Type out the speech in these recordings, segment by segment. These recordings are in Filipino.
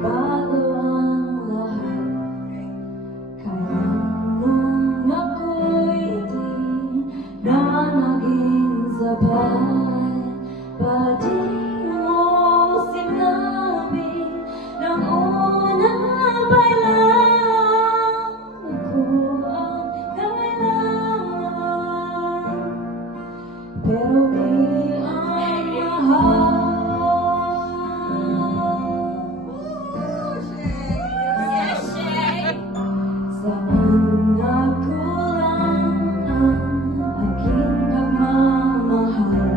bago ang lahat. Kaya nung ako'y di na naging sapat, pati mo sinabi ng una pa lang ako ang kailangan. Pero di ang mahal. Saan nagkulang ang aking pagmamahal?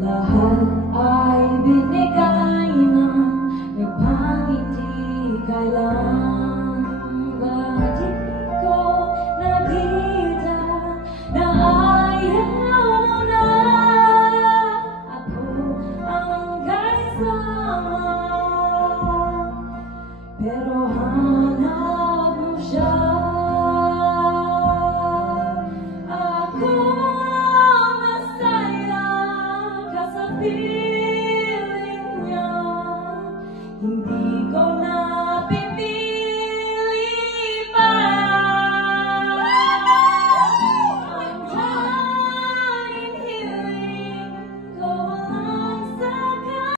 Lahat ay binigay na nagpangiti ka lang. Bakit di ko nakita na ayaw mo na ako ang kasama? Pero